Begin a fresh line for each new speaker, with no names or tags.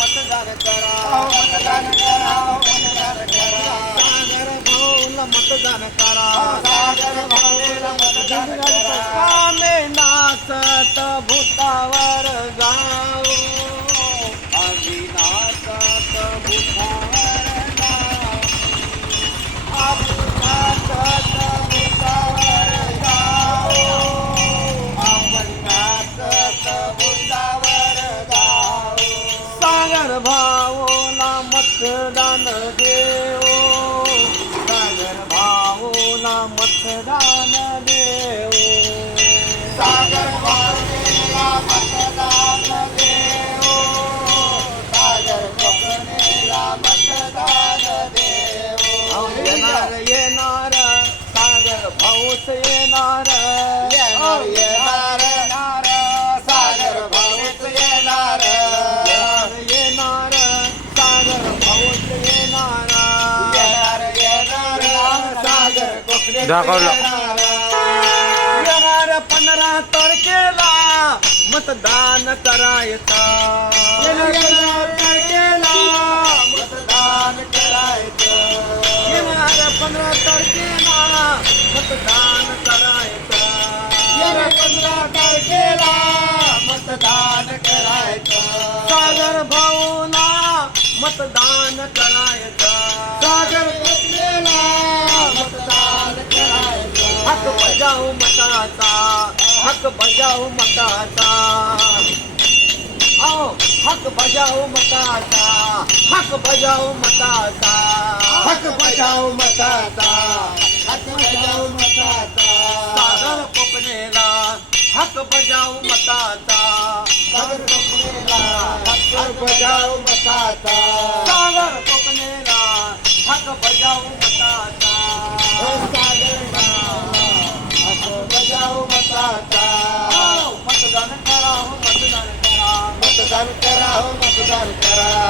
मतदान करा मतदान करा
मतदान करा
सागर भाऊला नाचत भूतावर गाव आम्ही नाचत भूतावर
आपण नाचत आपण नाचत
सागर मतदान देऊ. मतदान देऊ
सागर भाऊला मतदान देऊ सागर कोकणेला मतदान
अहो,
देऊ
येणार येणार सागर भाऊस येणार.
येणार
पंधरा तारखेला मतदान करायचा.
येणार तारखेला मतदान करायचं.
येणार पंधरा तारखेला मतदान करायचा.
येणार पंधरा तारखेला मतदान करायचं.
सागर भाऊला मतदान करायचं.
सागर
हक बजाव मताचा हक बजाव मताचा. आओ हक बजाव मताचा हक बजाव मताचा.
हक बजाव मताचा हक बजाव मताचा.
सागर कोकणेला हक बजाव मताचा.
सागर कोकणेला हक बजाव मताचा.
सागर कोकणेला हक बजाव मताचा. आओ,